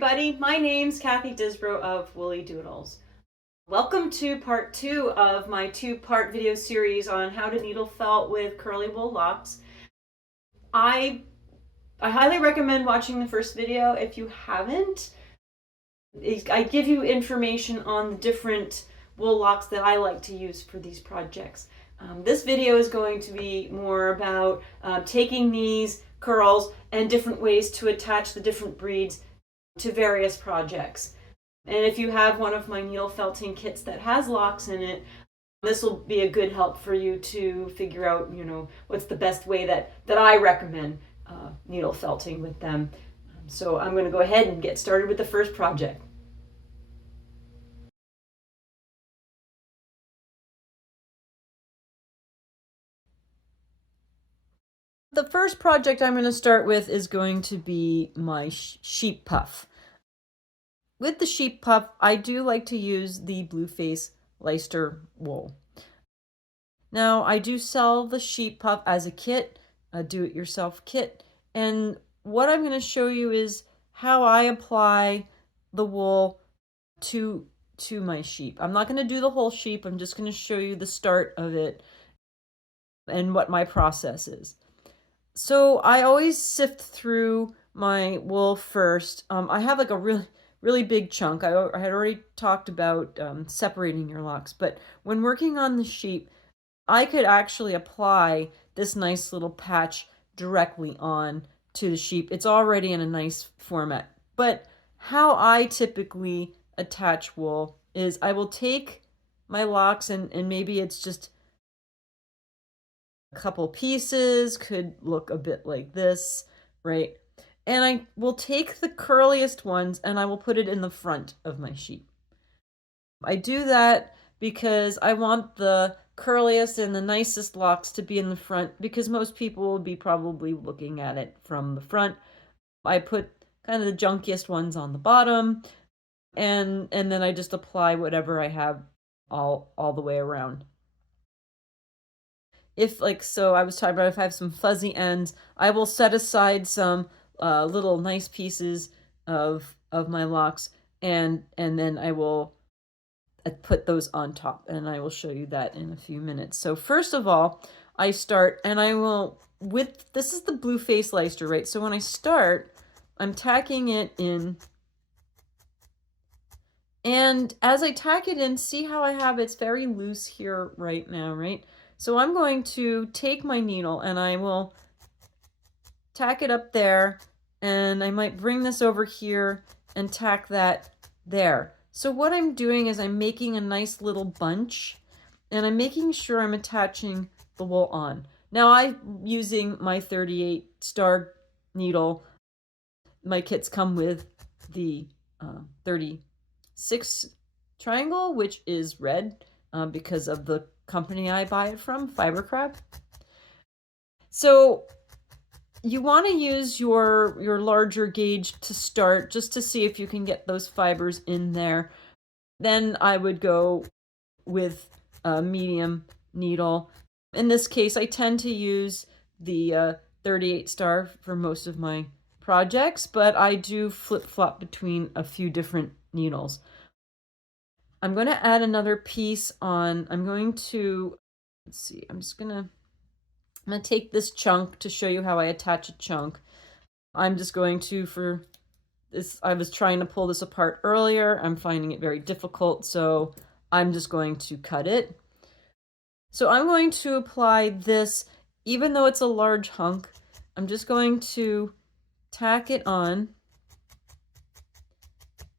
everybody, my name's Cathy Disbrow of Woolly Doodles. Welcome to part 2 of my 2-part video series on how to needle felt with curly wool locks. I highly recommend watching the first video if you haven't. I give you information on the different wool locks that I like to use for these projects. This video is going to be more about taking these curls and different ways to attach the different breeds to various projects. And if you have one of my needle felting kits that has locks in it, this will be a good help for you to figure out, what's the best way that I recommend needle felting with them. So I'm going to go ahead and get started with the first project. The first project I'm going to start with is going to be my sheep puff. With the sheep puff, I do like to use the Blueface Leicester wool. Now, I do sell the sheep puff as a kit, a do-it-yourself kit, and what I'm going to show you is how I apply the wool to my sheep. I'm not going to do the whole sheep, I'm just going to show you the start of it and what my process is. So I always sift through my wool first. I have like a really big chunk. I had already talked about separating your locks, but when working on the sheep, I could actually apply this nice little patch directly on to the sheep. It's already in a nice format. But how I typically attach wool is I will take my locks and maybe it's just a couple pieces, could look a bit like this, right? And I will take the curliest ones and I will put it in the front of my sheep. I do that because I want the curliest and the nicest locks to be in the front because most people will be probably looking at it from the front. I put kind of the junkiest ones on the bottom and then I just apply whatever I have all the way around. If so I was talking about if I have some fuzzy ends, I will set aside some little nice pieces of my locks and then I will put those on top, and I will show you that in a few minutes. So first of all, I start and I will, this is the Blueface Leicester, right? So when I start, I'm tacking it in, and as I tack it in, see how I have it's very loose here right now, right? So I'm going to take my needle and I will tack it up there, and I might bring this over here and tack that there. So what I'm doing is I'm making a nice little bunch and I'm making sure I'm attaching the wool on. Now I'm using my 38 star needle. My kits come with the 36 triangle, which is red because of the company I buy it from, Fiber Crab. So you want to use your larger gauge to start, just to see if you can get those fibers in there. Then I would go with a medium needle. In this case, I tend to use the 38 star for most of my projects, but I do flip-flop between a few different needles. I'm going to add another piece on. I'm going to, let's see, I'm going to take this chunk to show you how I attach a chunk. I'm just going to, for this, I was trying to pull this apart earlier. I'm finding it very difficult, so I'm just going to cut it. So I'm going to apply this, even though it's a large hunk, I'm just going to tack it on.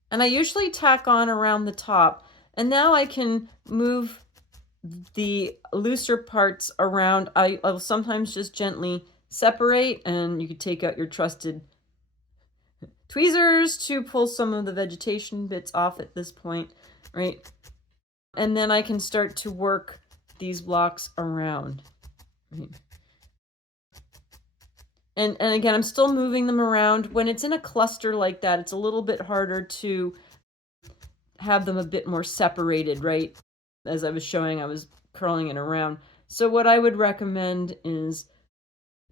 And I usually tack on around the top. And now I can move the looser parts around. I will sometimes just gently separate, and you could take out your trusted tweezers to pull some of the vegetation bits off at this point, right? And then I can start to work these blocks around. Right? And again, I'm still moving them around. When it's in a cluster like that, it's a little bit harder to have them a bit more separated, right? As I was showing, I was curling it around. So what I would recommend is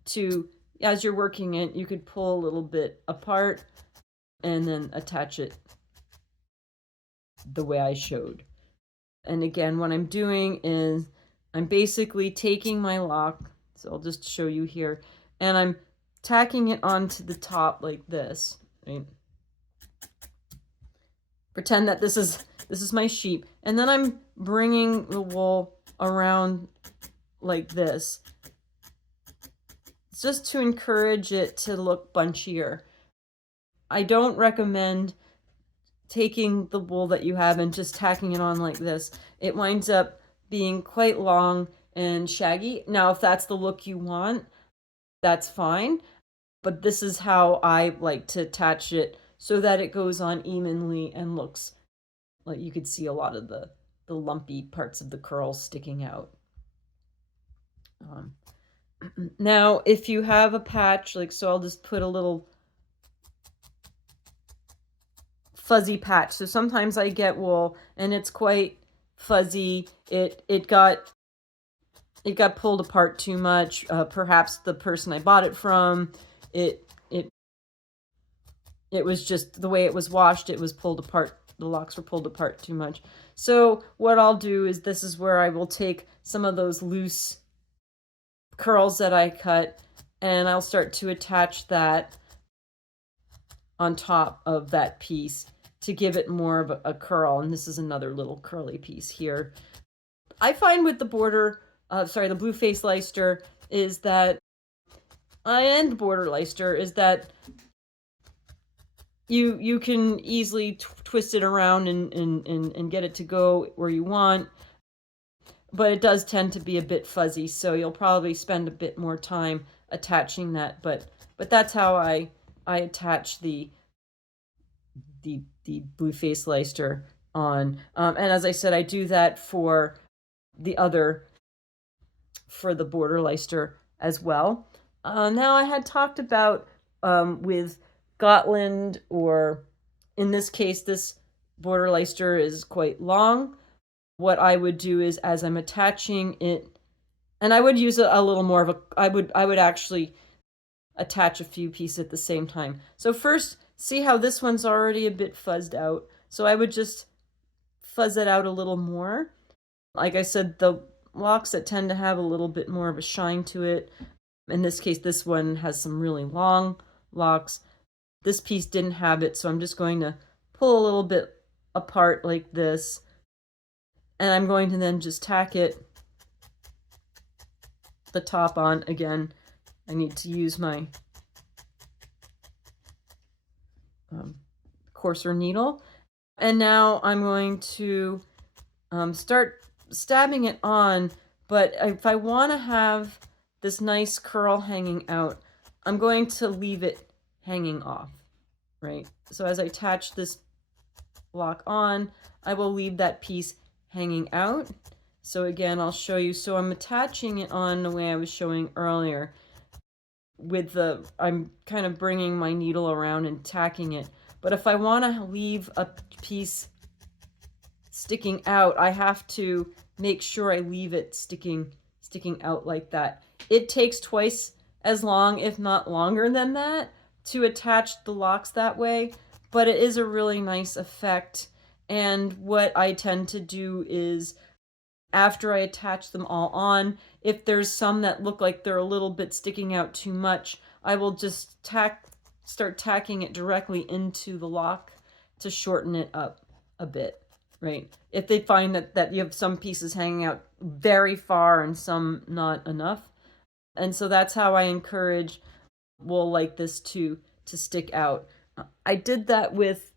to, as you're working it, you could pull a little bit apart and then attach it the way I showed. And again, what I'm doing is I'm basically taking my lock, so I'll just show you here, and I'm tacking it onto the top like this, right? Pretend that this is my sheep, and then I'm bringing the wool around like this. It's just to encourage it to look bunchier. I don't recommend taking the wool that you have and just tacking it on like this. It winds up being quite long and shaggy. Now, if that's the look you want, that's fine. But this is how I like to attach it so that it goes on evenly and looks like you could see a lot of the lumpy parts of the curls sticking out. Now, if you have a patch, like so, I'll just put a little fuzzy patch. So sometimes I get wool and it's quite fuzzy. It got pulled apart too much. Perhaps the person I bought it from, it was just the way it was washed. It was pulled apart. The locks were pulled apart too much. So what I'll do is this is where I will take some of those loose curls that I cut and I'll start to attach that on top of that piece to give it more of a curl. And this is another little curly piece here. I find with the the blue face Leicester is that, and border Leicester, is that you can easily twist it around and get it to go where you want, but it does tend to be a bit fuzzy, so you'll probably spend a bit more time attaching that. But that's how I attach the blue face Leicester on. And as I said, I do that for the border Leicester as well. Now I had talked about with Gotland, or in this case, this border Leicester is quite long. What I would do is, as I'm attaching it, and I would use a little more of a, I would actually attach a few pieces at the same time. So first, see how this one's already a bit fuzzed out. So I would just fuzz it out a little more. Like I said, the locks that tend to have a little bit more of a shine to it. In this case, this one has some really long locks. This piece didn't have it, so I'm just going to pull a little bit apart like this. And I'm going to then just tack the top on. Again, I need to use my coarser needle. And now I'm going to start stabbing it on, but if I want to have this nice curl hanging out, I'm going to leave it hanging off, right? So as I attach this lock on, I will leave that piece hanging out. So again, I'll show you. So I'm attaching it on the way I was showing earlier. I'm kind of bringing my needle around and tacking it. But if I want to leave a piece sticking out, I have to make sure I leave it sticking out like that. It takes twice as long, if not longer than that, to attach the locks that way, but it is a really nice effect. And what I tend to do is, after I attach them all on, if there's some that look like they're a little bit sticking out too much, I will just start tacking it directly into the lock to shorten it up a bit, right? If they find that you have some pieces hanging out very far and some not enough. And so that's how I encourage wool like this to stick out. I did that with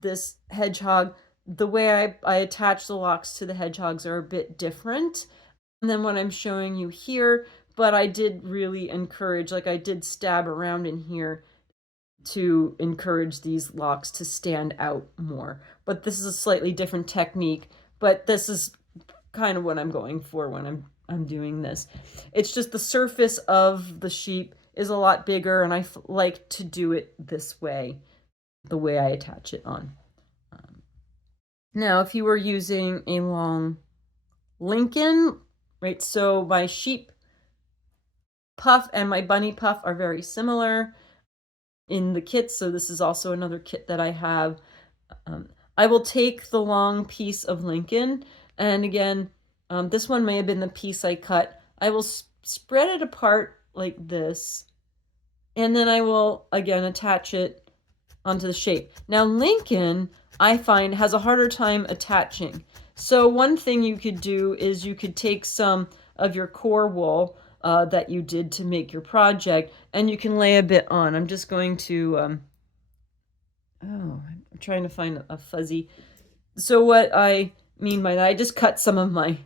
this hedgehog. The way I attach the locks to the hedgehogs are a bit different than what I'm showing you here, but I did really encourage, like I did stab around in here to encourage these locks to stand out more. But this is a slightly different technique, but this is kind of what I'm going for when I'm doing this. It's just the surface of the sheep is a lot bigger, and I like to do it this way, the way I attach it on. Now, if you were using a long Lincoln, right, so my sheep puff and my bunny puff are very similar. in the kit, so this is also another kit that I have. I will take the long piece of Lincoln, and again, this one may have been the piece I cut. I will spread it apart like this, and then I will, again, attach it onto the shape. Now, Lincoln, I find, has a harder time attaching. So one thing you could do is you could take some of your core wool that you did to make your project, and you can lay a bit on. I'm just going to, I'm trying to find a fuzzy. So what I mean by that, I just cut some of my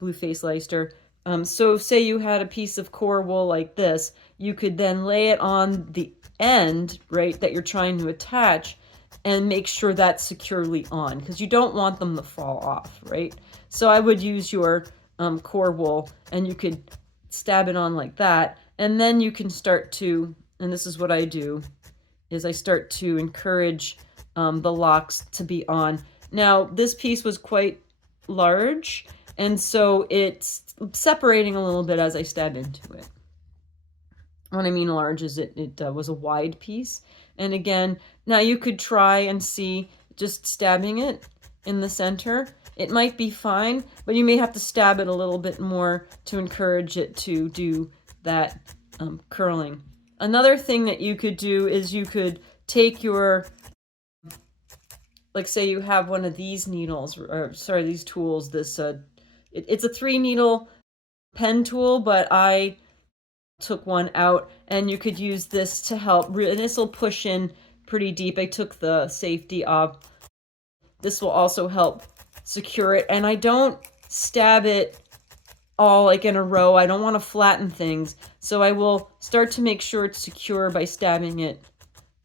blue face Leicester. So say you had a piece of core wool like this, you could then lay it on the end, right, that you're trying to attach, and make sure that's securely on, because you don't want them to fall off, right? So I would use your core wool, and you could stab it on like that, and then you can start to, and this is what I do, is I start to encourage the locks to be on. Now, this piece was quite large, and so it's separating a little bit as I stab into it. What I mean large is it was a wide piece. And again, now you could try and see just stabbing it in the center. It might be fine, but you may have to stab it a little bit more to encourage it to do that curling. Another thing that you could do is you could take your, like say you have one of these needles, or sorry, these tools, this, it's a 3-needle pen tool, but I took one out, and you could use this to help, and this will push in pretty deep. I took the safety off. This will also help secure it, and I don't stab it all like in a row. I don't want to flatten things, so I will start to make sure it's secure by stabbing it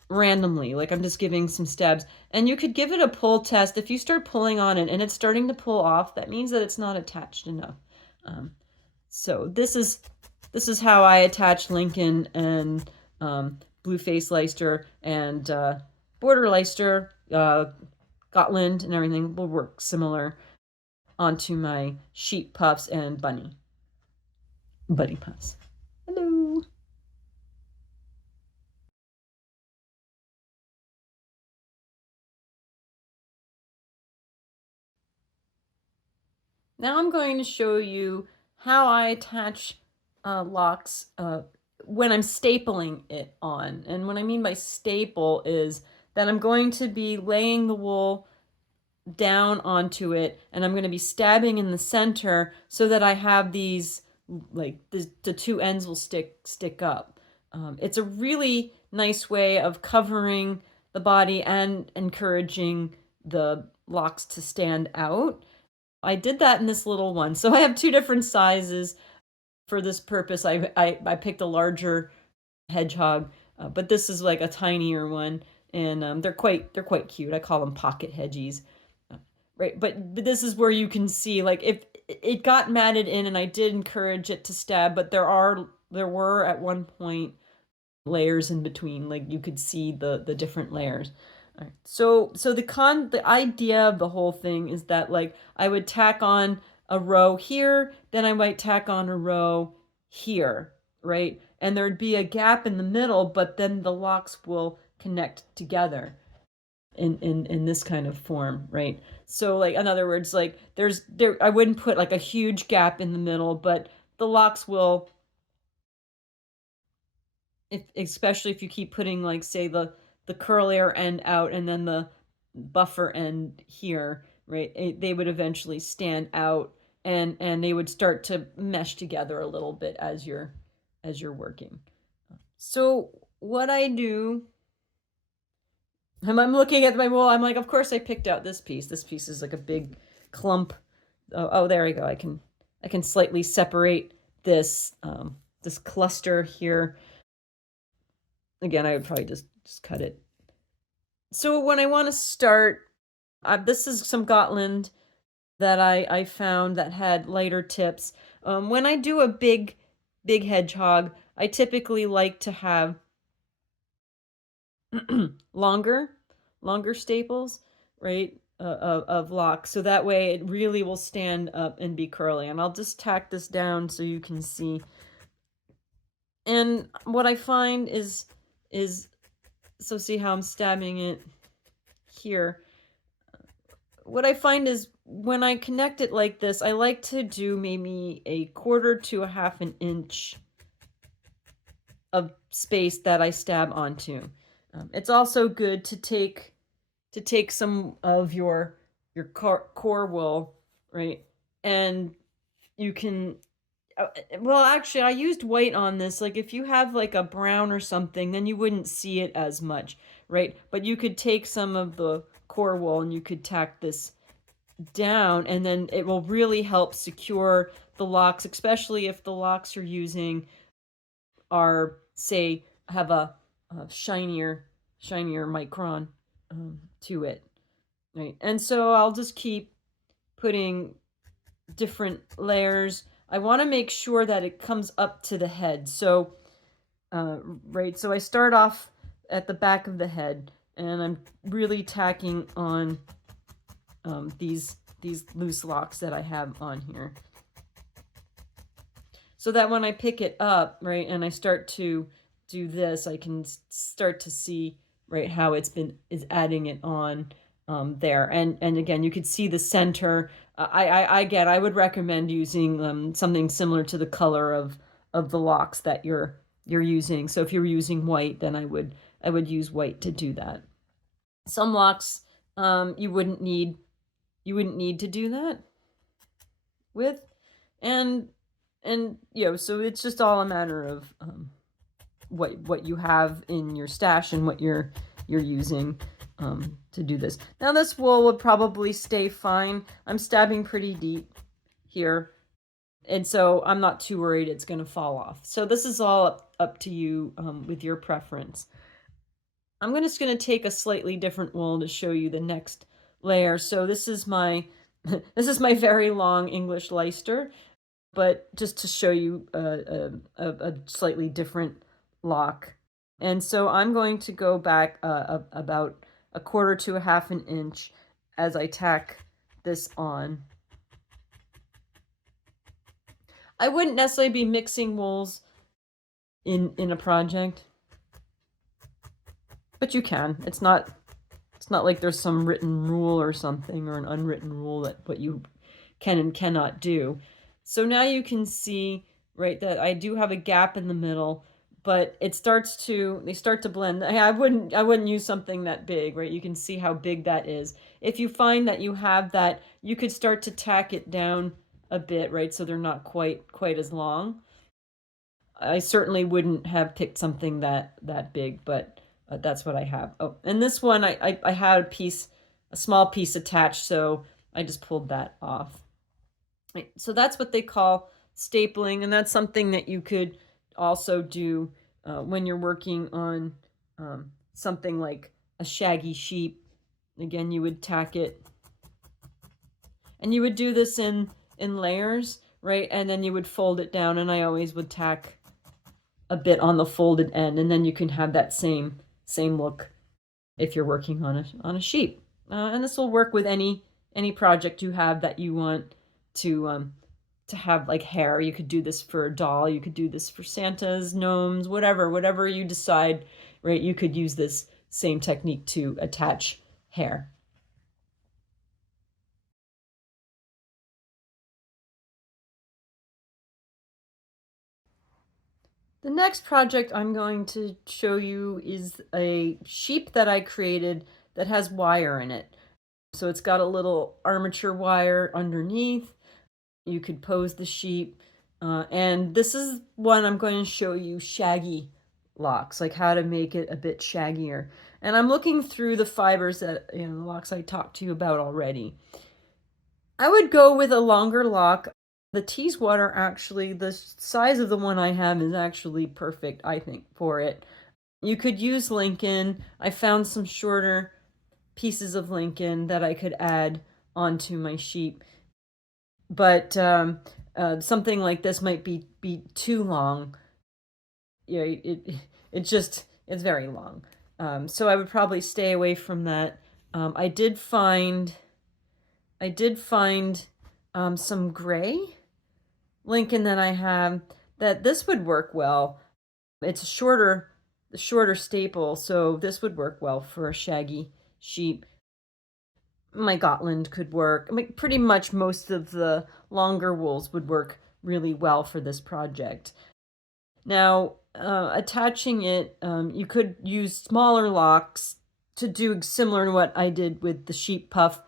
randomly, like I'm just giving some stabs. And you could give it a pull test. If you start pulling on it and it's starting to pull off, that means that it's not attached enough. So this is how I attach Lincoln and blue face Leicester and border Leicester, Gotland and everything will work similar onto my sheep puffs and bunny puffs. Hello. Now I'm going to show you how I attach locks when I'm stapling it on. And what I mean by staple is that I'm going to be laying the wool down onto it, and I'm going to be stabbing in the center so that I have these, like the two ends will stick up. It's a really nice way of covering the body and encouraging the locks to stand out. I did that in this little one. So I have 2 different sizes for this purpose. I picked a larger hedgehog, but this is like a tinier one, and they're quite cute. I call them pocket hedgies. Right, but this is where you can see, like, if it got matted in, and I did encourage it to stab, but there were at one point layers in between, like you could see the different layers. All right. So the idea of the whole thing is that, like, I would tack on a row here, then I might tack on a row here, right? And there'd be a gap in the middle, but then the locks will connect together in this kind of form, right? So, like, in other words, like I wouldn't put like a huge gap in the middle, but the locks will, especially if you keep putting, like, say the curlier end out and then the buffer end here, right? They would eventually stand out, and they would start to mesh together a little bit as you're working. So what I do, I'm looking at my wool. I'm like, of course I picked out this piece. This piece is like a big clump. Oh, there we go. I can slightly separate this this cluster here. Again, I would probably just cut it. So when I want to start, this is some Gotland that I found that had lighter tips. When I do a big hedgehog, I typically like to have longer staples, right, of locks, so that way it really will stand up and be curly. And I'll just tack this down so you can see. And what I find is So see how I'm stabbing it here. What I find is when I connect it like this, I like to do maybe a quarter to a half an inch of space that I stab onto. It's also good to take some of your core wool, right? And you can well, actually, I used white on this. Like if you have like a brown or something, then you wouldn't see it as much, right? But you could take some of the core wool and you could tack this down, and then it will really help secure the locks, especially if the locks you're using are, say, have a shinier micron to it, right? And so I'll just keep putting different layers. I want to make sure that it comes up to the head. So, right, so I start off at the back of the head, and I'm really tacking on these loose locks that I have on here, so that when I pick it up, right, and I start to do this, I can start to see, right, how is adding it on there. And again, you could see the center. I would recommend using something similar to the color of the locks that you're using. So if you're using white, then I would use white to do that. Some locks you wouldn't need to do that with, and so it's just all a matter of what you have in your stash and what you're using to do this. Now this wool would probably stay fine. I'm stabbing pretty deep here, and so I'm not too worried it's going to fall off. So this is all up to you with your preference. I'm just going to take a slightly different wool to show you the next layer. So this is my this is my very long English Leicester, but just to show you a slightly different lock. And so I'm going to go back about a quarter to a half an inch as I tack this on. I wouldn't necessarily be mixing wools in a project, but you can. It's not like there's some written rule or something, or an unwritten rule that what you can and cannot do. So now you can see, right, that I do have a gap in the middle, but they start to blend. I wouldn't use something that big, right? You can see how big that is. If you find that you have that, you could start to tack it down a bit, right? So they're not quite as long. I certainly wouldn't have picked something that big, but that's what I have. Oh, and this one I had a small piece attached, so I just pulled that off. Right, so that's what they call stapling, and that's something that you could also do when you're working on something like a shaggy sheep. Again, you would tack it, and you would do this in layers, right? And then you would fold it down, and I always would tack a bit on the folded end, and then you can have that same look if you're working on a sheep. And this will work with any project you have that you want to have like hair. You could do this for a doll, you could do this for Santas, gnomes, whatever you decide, right? You could use this same technique to attach hair. The next project I'm going to show you is a sheep that I created that has wire in it. So it's got a little armature wire underneath. You could pose the sheep. And this is one I'm going to show you shaggy locks, like how to make it a bit shaggier. And I'm looking through the fibers that, the locks I talked to you about already. I would go with a longer lock. The Teeswater, actually, the size of the one I have is actually perfect, I think, for it. You could use Lincoln. I found some shorter pieces of Lincoln that I could add onto my sheep. But something like this might be too long. It's very long. So I would probably stay away from that. I did find some gray Lincoln that I have that this would work well. It's a shorter the shorter staple, so this would work well for a shaggy sheep. My Gotland could work. I mean, pretty much most of the longer wools would work really well for this project. Now, attaching it, you could use smaller locks to do similar to what I did with the sheep puff.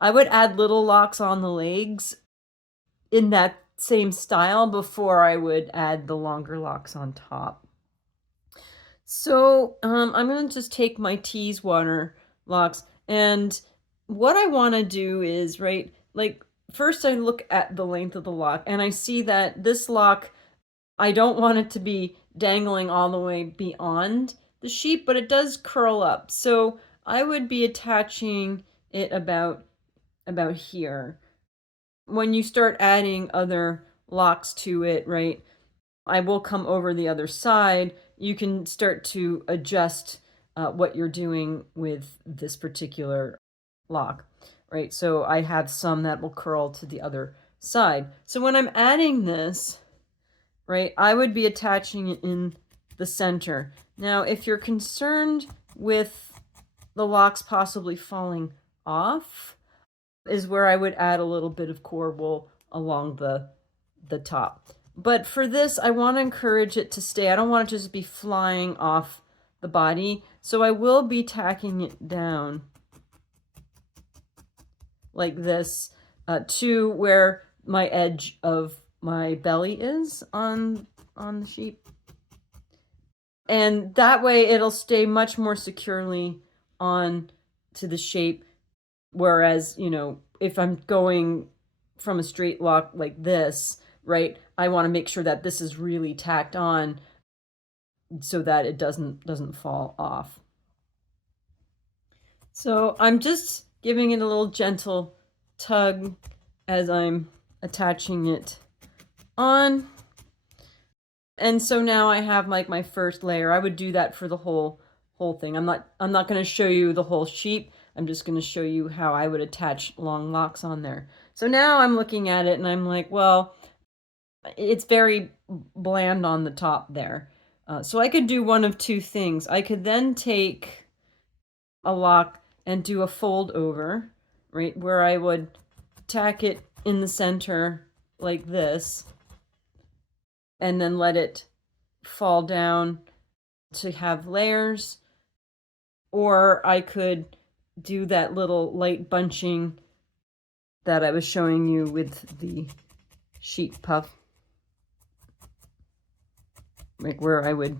I would add little locks on the legs in that same style before I would add the longer locks on top. So I'm going to just take my Teeswater locks, and what I want to do is, right, like first I look at the length of the lock and I see that this lock, I don't want it to be dangling all the way beyond the sheep, but it does curl up. So I would be attaching it about here. When you start adding other locks to it, right, I will come over the other side. You can start to adjust what you're doing with this particular lock, right? So I have some that will curl to the other side. So when I'm adding this, right, I would be attaching it in the center. Now, if you're concerned with the locks possibly falling off, is where I would add a little bit of core wool along the top. But for this, I want to encourage it to stay. I don't want it to just be flying off the body. So I will be tacking it down like this to where my edge of my belly is on the sheep. And that way it'll stay much more securely on to the shape. Whereas, you know, if I'm going from a straight lock like this, right, I want to make sure that this is really tacked on so that it doesn't fall off. So I'm just giving it a little gentle tug as I'm attaching it on. And so now I have like my first layer. I would do that for the whole thing. I'm not going to show you the whole sheep. I'm just going to show you how I would attach long locks on there. So now I'm looking at it and I'm like, well, it's very bland on the top there. So I could do one of two things. I could then take a lock and do a fold over, right, where I would tack it in the center like this and then let it fall down to have layers. Or I could do that little light bunching that I was showing you with the sheep puff, like where I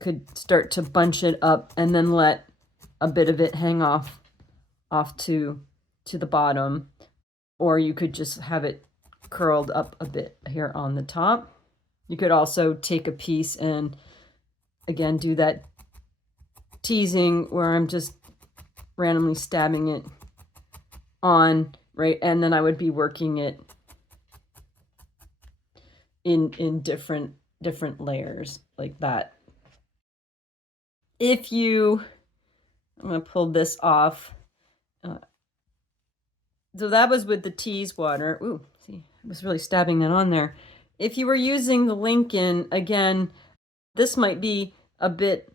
could start to bunch it up and then let a bit of it hang off to the bottom. Or you could just have it curled up a bit here on the top. You could also take a piece and again do that teasing where I'm just randomly stabbing it on, right? And then I would be working it in different layers like that. I'm going to pull this off. So that was with the Teeswater. Ooh, see, I was really stabbing that on there. If you were using the Lincoln, again, this might be a bit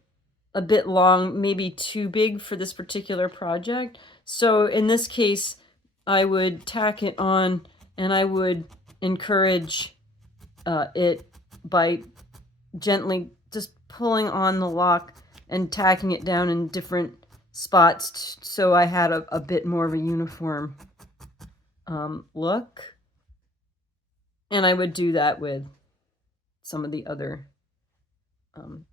long, maybe too big for this particular project. So in this case, I would tack it on and I would encourage it by gently just pulling on the lock and tacking it down in different spots so I had a bit more of a uniform look. And I would do that with some of the other,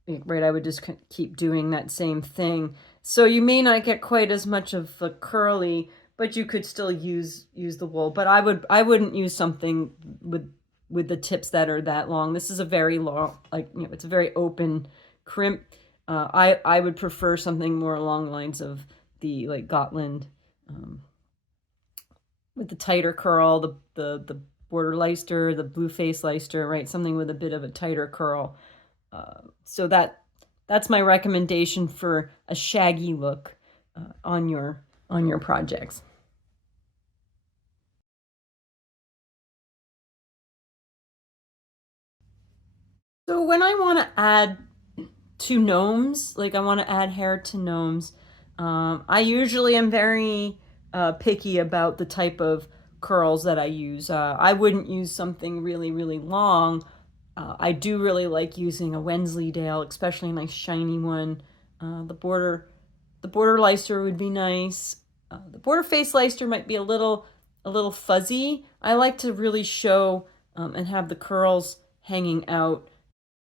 right, I would just keep doing that same thing. So you may not get quite as much of a curly, but you could still use the wool. But I wouldn't use something with the tips that are that long. This is a very long, like, you know, it's a very open crimp. I would prefer something more along the lines of the like Gotland, with the tighter curl, the border Leicester, the blue face Leicester, right? Something with a bit of a tighter curl. So that's my recommendation for a shaggy look on your projects. So when I want to add to gnomes. Like I want to add hair to gnomes. I usually am very picky about the type of curls that I use. I wouldn't use something really, really long. I do really like using a Wensleydale, especially a nice shiny one. The border Leicester would be nice. The border face Leicester might be a little fuzzy. I like to really show and have the curls hanging out.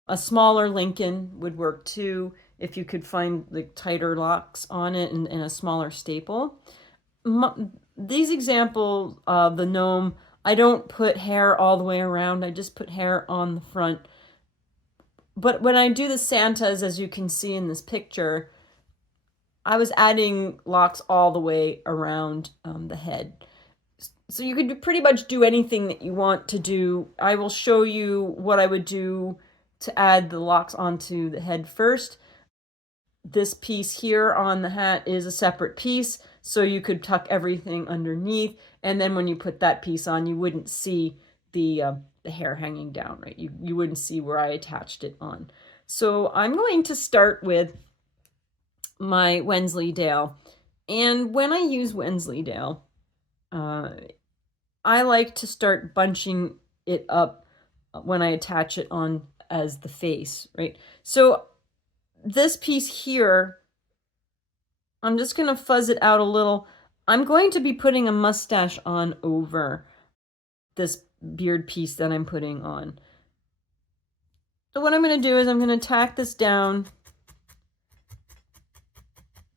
A smaller Lincoln would work too if you could find the tighter locks on it and a smaller staple. These examples of the gnome, I don't put hair all the way around. I just put hair on the front. But when I do the Santas, as you can see in this picture, I was adding locks all the way around the head. So you could pretty much do anything that you want to do. I will show you what I would do to add the locks onto the head first. This piece here on the hat is a separate piece, so you could tuck everything underneath, and then when you put that piece on, you wouldn't see the hair hanging down, right? You wouldn't see where I attached it on. So I'm going to start with my Wensleydale, and when I use Wensleydale, I like to start bunching it up when I attach it on as the face, right? So this piece here, I'm just going to fuzz it out a little. I'm going to be putting a mustache on over this beard piece that I'm putting on. So what I'm going to do is I'm going to tack this down.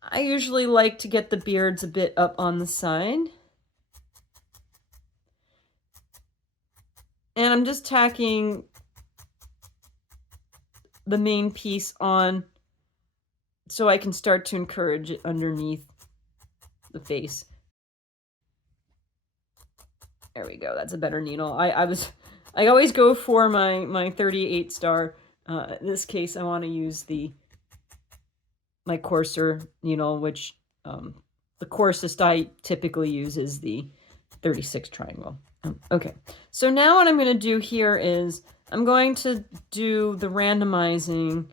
I usually like to get the beards a bit up on the side. And I'm just tacking the main piece on so I can start to encourage it underneath the face. There we go. That's a better needle. I always go for my 38 star. In this case, I want to use my coarser needle, which the coarsest I typically use is the 36 triangle. Okay, so now what I'm going to do here is I'm going to do the randomizing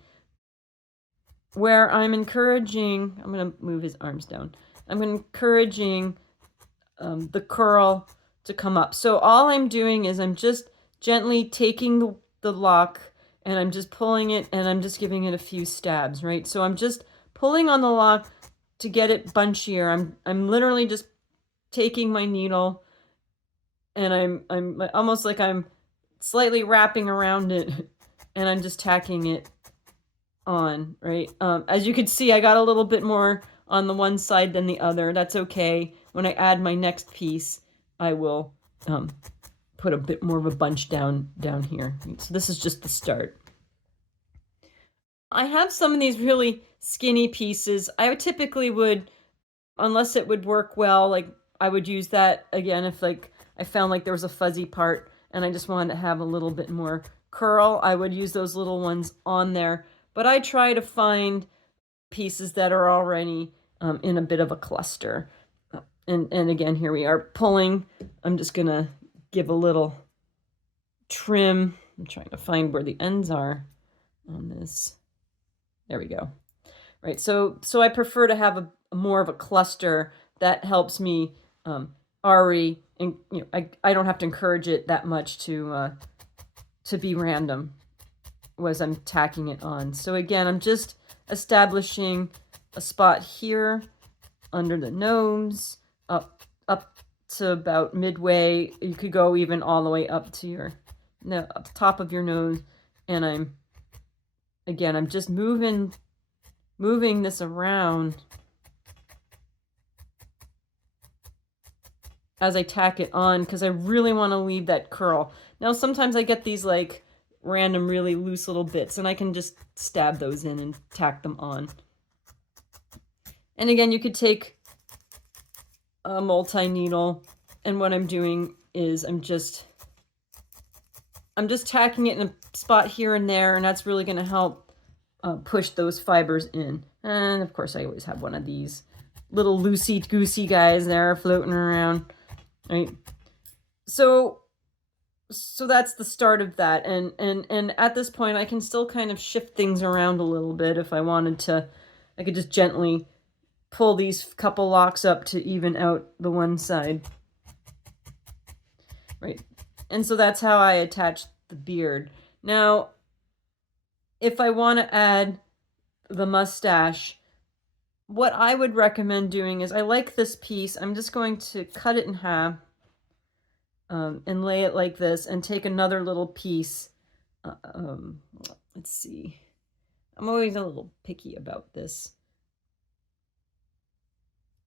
where I'm encouraging, I'm going to move his arms down. I'm encouraging the curl to come up. So all I'm doing is I'm just gently taking the lock and I'm just pulling it and I'm just giving it a few stabs, right? So I'm just pulling on the lock to get it bunchier. I'm literally just taking my needle and I'm almost like I'm slightly wrapping around it and I'm just tacking it on, right? As you can see, I got a little bit more on the one side than the other. That's okay. When I add my next piece, I will put a bit more of a bunch down here. So this is just the start. I have some of these really skinny pieces. I typically would, unless it would work well, like I would use that again if like I found like there was a fuzzy part and I just wanted to have a little bit more curl. I would use those little ones on there. But I try to find pieces that are already in a bit of a cluster. And again, here we are pulling. I'm just going to give a little trim. I'm trying to find where the ends are on this. There we go. Right, so I prefer to have a more of a cluster that helps me already, and you know, I don't have to encourage it that much to be random as I'm tacking it on. So again, I'm just establishing a spot here under the nose, up to about midway. You could go even all the way up to your up top of your nose, and I'm just moving this around as I tack it on because I really want to leave that curl. Now sometimes I get these like random really loose little bits and I can just stab those in and tack them on. And again, you could take a multi-needle, and what I'm doing is I'm just tacking it in a spot here and there, and that's really going to help push those fibers in. And of course I always have one of these little loosey-goosey guys there floating around, right? So so that's the start of that. And at this point, I can still kind of shift things around a little bit if I wanted to. I could just gently pull these couple locks up to even out the one side. Right. And so that's how I attach the beard. Now, if I want to add the mustache, what I would recommend doing is, I like this piece. I'm just going to cut it in half and lay it like this and take another little piece. Let's see. I'm always a little picky about this.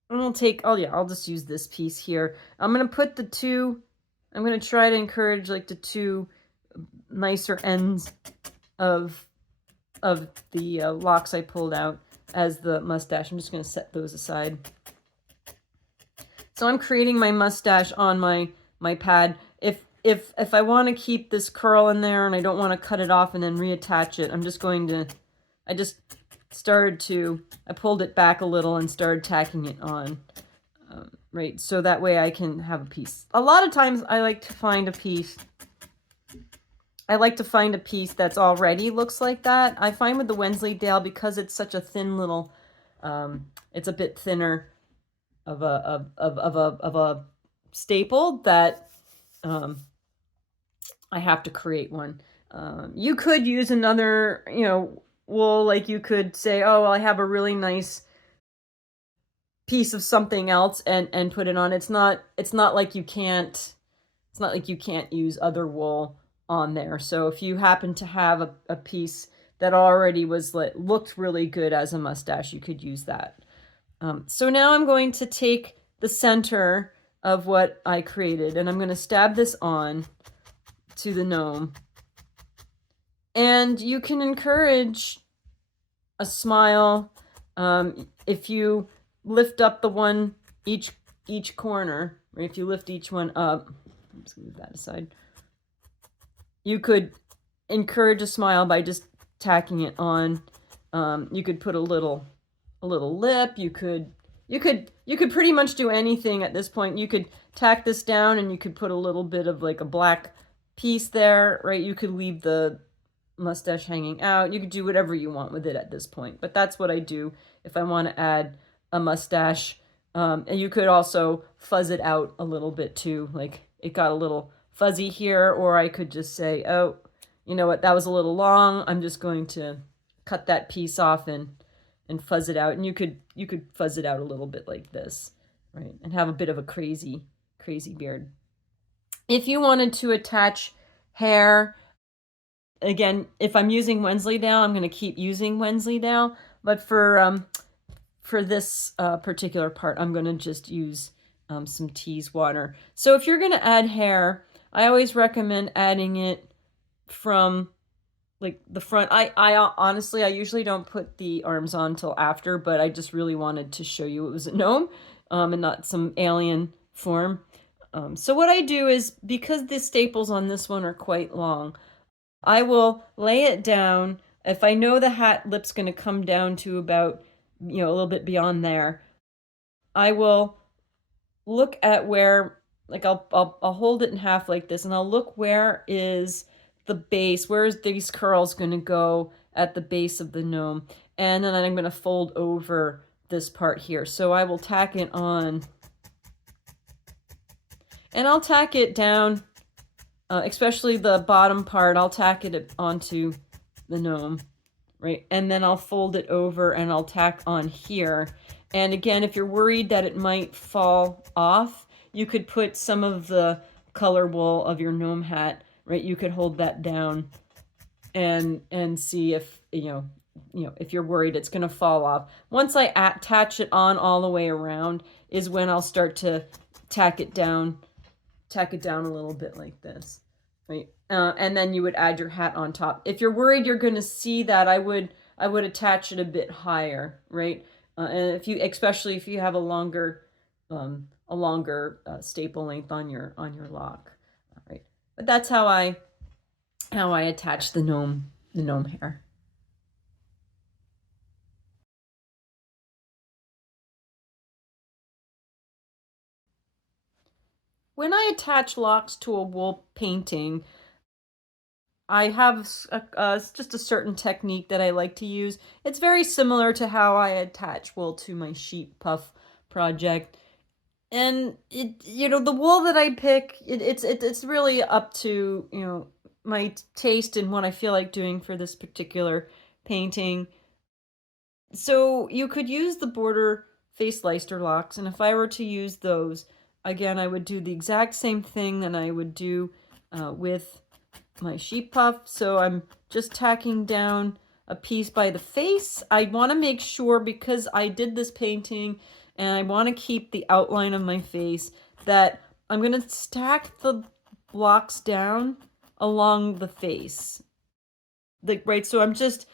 I'm gonna take, oh yeah, I'll just use this piece here. I'm gonna put the two, I'm gonna try to encourage like the two nicer ends of the locks I pulled out as the mustache. I'm just gonna set those aside. So I'm creating my mustache on my pad. If I want to keep this curl in there and I don't want to cut it off and then reattach it, I'm just going to, I just started to, I pulled it back a little and started tacking it on, right? So that way I can have a piece. A lot of times I like to find a piece, that's already looks like that. I find with the Wensleydale, because it's such a thin little, it's a bit thinner of a staple, that I have to create one. You could use another, wool, like you could say, oh, well, I have a really nice piece of something else and put it on. It's not like you can't, use other wool on there. So if you happen to have a piece that already was looked really good as a mustache, you could use that. So now I'm going to take the center of what I created and I'm going to stab this on to the gnome. And you can encourage a smile if you lift up the one each corner, or if you lift each one up. I'm just gonna move that aside. You could encourage a smile by just tacking it on. You could put a little lip. You could pretty much do anything at this point. You could tack this down and you could put a little bit of like a black piece there, right? You could leave the mustache hanging out. You could do whatever you want with it at this point, but that's what I do if I want to add a mustache. And you could also fuzz it out a little bit too, like it got a little fuzzy here, or I could just say, oh, you know what, that was a little long, I'm just going to cut that piece off and fuzz it out. And you could fuzz it out a little bit like this, right, and have a bit of a crazy beard. If you wanted to attach hair, again, if I'm using Wensleydale, I'm going to keep using Wensleydale, but for this particular part, I'm going to just use some Teeswater. So if you're going to add hair, I always recommend adding it from like the front. I honestly, I usually don't put the arms on till after, but I just really wanted to show you it was a gnome and not some alien form. So what I do is, because the staples on this one are quite long, I will lay it down. If I know the hat lip's going to come down to about, a little bit beyond there, I will look at where, like I'll hold it in half like this, and I'll look where is the base, where is these curls going to go at the base of the gnome, and then I'm going to fold over this part here. So I will tack it on, and I'll tack it down, especially the bottom part, I'll tack it onto the gnome, right? And then I'll fold it over and I'll tack on here. And again, if you're worried that it might fall off, you could put some of the color wool of your gnome hat, right? You could hold that down and see if, if you're worried it's going to fall off. Once I attach it on all the way around is when I'll start to tack it down a little bit like this, right? And then you would add your hat on top. If you're worried you're going to see that, I would attach it a bit higher, right? And especially if you have a longer staple length on your lock, right? But that's how I attach the gnome hair. when I attach locks to a wool painting, I have just a certain technique that I like to use. It's very similar to how I attach wool to my sheep puff project. And the wool that I pick, it's really up to, my taste and what I feel like doing for this particular painting. So you could use the border face Leicester locks, and if I were to use those, again, I would do the exact same thing that I would do with my sheep puff. So I'm just tacking down a piece by the face. I want to make sure, because I did this painting and I want to keep the outline of my face, that I'm going to stack the blocks down along the face. Right, so I'm just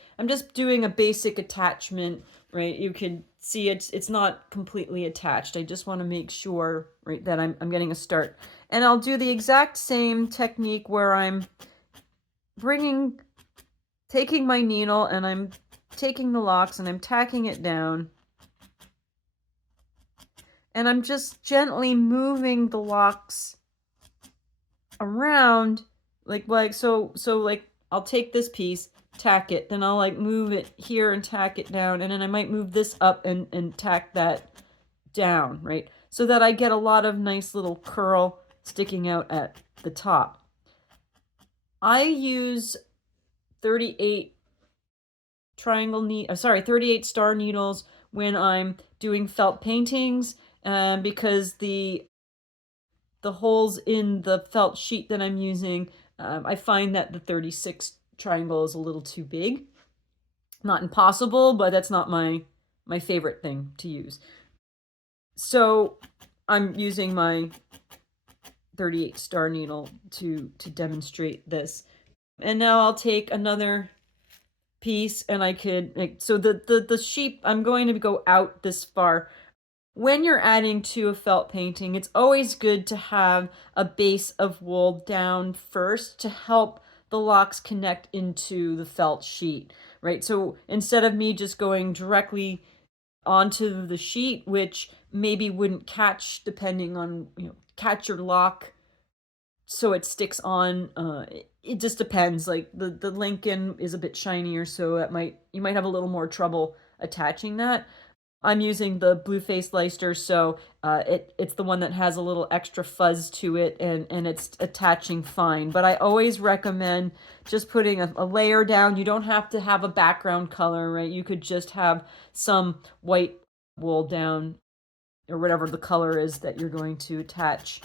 doing a basic attachment, right? You can see it's not completely attached. I just want to make sure, right, that I'm getting a start. And I'll do the exact same technique where I'm taking my needle and I'm taking the locks and I'm tacking it down. And I'm just gently moving the locks around, like so like I'll take this piece, tack it, then I'll like move it here and tack it down, and then I might move this up and tack that down, right? So that I get a lot of nice little curl sticking out at the top. I use 38 38 star needles when I'm doing felt paintings, because the holes in the felt sheet that I'm using, I find that the 36 triangle is a little too big. Not impossible, but that's not my favorite thing to use. So I'm using my 38 star needle to demonstrate this. And now I'll take another piece, and I could, so the sheep, I'm going to go out this far. When you're adding to a felt painting, it's always good to have a base of wool down first to help the locks connect into the felt sheet, right? So instead of me just going directly onto the sheet, which maybe wouldn't catch, depending on, catch your lock so it sticks on, it just depends. Like the Lincoln is a bit shinier, so you might have a little more trouble attaching that. I'm using the blue face Leicester, so it's the one that has a little extra fuzz to it, and it's attaching fine. But I always recommend just putting a layer down. You don't have to have a background color, right? You could just have some white wool down, or whatever the color is that you're going to attach.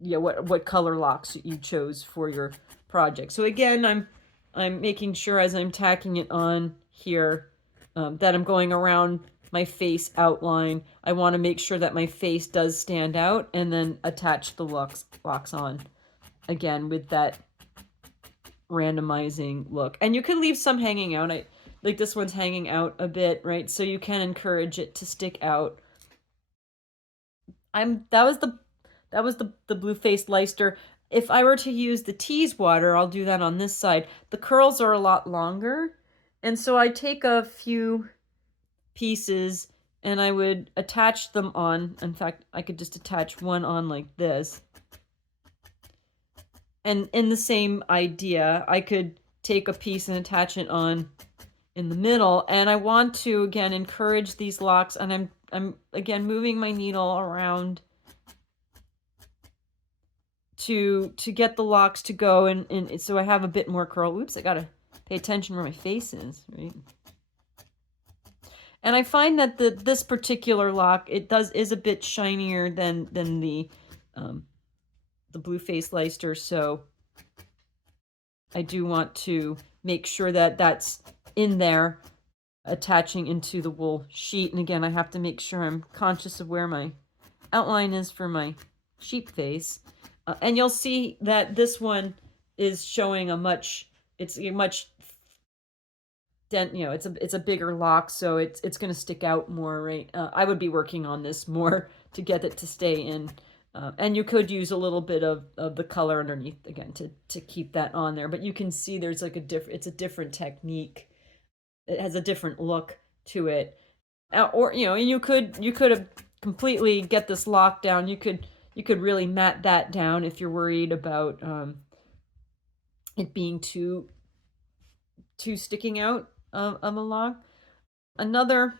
Yeah, what color locks you chose for your project. So again, I'm making sure as I'm tacking it on here, that I'm going around my face outline. I want to make sure that my face does stand out, and then attach the locks on again with that randomizing look. And you can leave some hanging out. Like this one's hanging out a bit, right? So you can encourage it to stick out. That was the blue face Leicester. If I were to use the Teeswater, I'll do that on this side. The curls are a lot longer, and so I take a few pieces and I would attach them on. In fact, I could just attach one on like this. And in the same idea, I could take a piece and attach it on in the middle. And I want to, again, encourage these locks, and I'm again moving my needle around to get the locks to go, and so I have a bit more curl. Oops, I gotta pay attention where my face is, right? And I find that this particular lock, is a bit shinier than the blue face Leicester, so I do want to make sure that that's in there, attaching into the wool sheet. And again, I have to make sure I'm conscious of where my outline is for my sheep face. And you'll see that this one is showing it's a bigger lock, so it's going to stick out more, right? I would be working on this more to get it to stay in. And you could use a little bit of the color underneath again to keep that on there. But you can see there's like it's a different technique. It has a different look to it. Or, and you could have completely get this lock down. You could You could really mat that down if you're worried about it being too sticking out of a log. Another,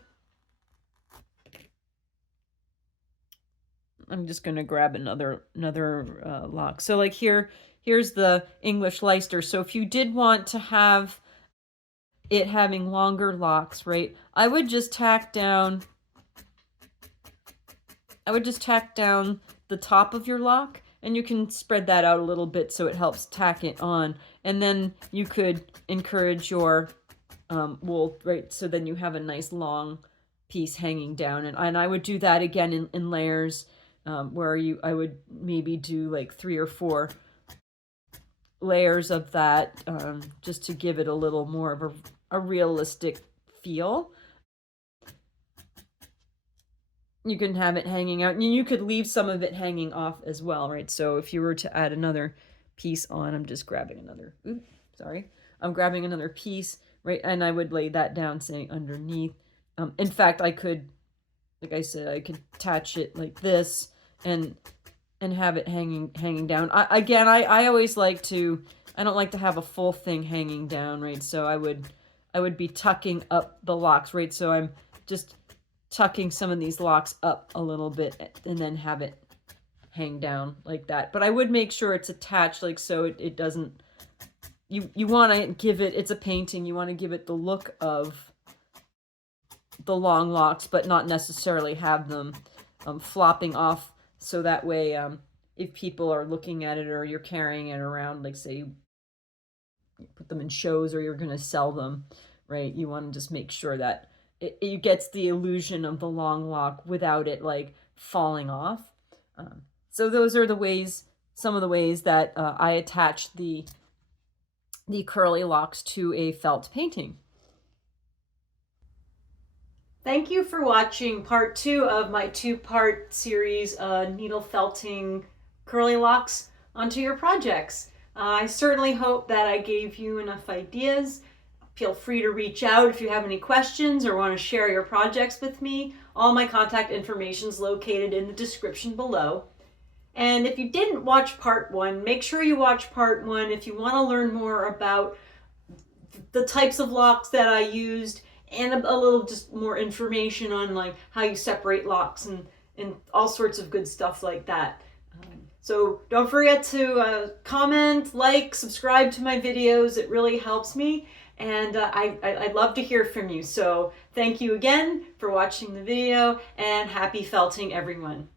I'm just going to grab another lock. So like here's the English Leicester. So if you did want to have it having longer locks, right, I would just tack down the top of your lock, and you can spread that out a little bit so it helps tack it on. And then you could encourage your wool, right, so then you have a nice long piece hanging down. And I would do that again in layers, where I would maybe do like 3 or 4 layers of that, just to give it a little more of a realistic feel. You can have it hanging out, and you could leave some of it hanging off as well, right? So if you were to add another piece on, I'm just grabbing another, I'm grabbing another piece, right? And I would lay that down, say, underneath. In fact, I could, like I said, I could attach it like this and have it hanging down. I always like to, I don't like to have a full thing hanging down, right? So I would be tucking up the locks, right? So I'm just tucking some of these locks up a little bit and then have it hang down like that. But I would make sure it's attached, like, so it doesn't, you want to give it, it's a painting, you want to give it the look of the long locks, but not necessarily have them flopping off. So that way, if people are looking at it or you're carrying it around, like say you put them in shows or you're going to sell them, right? You want to just make sure that it gets the illusion of the long lock without it like falling off. So those are the ways, some of the ways that I attach the curly locks to a felt painting. Thank you for watching part 2 of my 2-part series, needle felting curly locks onto your projects. I certainly hope that I gave you enough ideas. Feel free to reach out if you have any questions or want to share your projects with me. All my contact information is located in the description below. And if you didn't watch part 1, make sure you watch part 1 if you want to learn more about the types of locks that I used and a little just more information on like how you separate locks and all sorts of good stuff like that. So don't forget to comment, like, subscribe to my videos. It really helps me. And I'd love to hear from you. So thank you again for watching the video, and happy felting, everyone.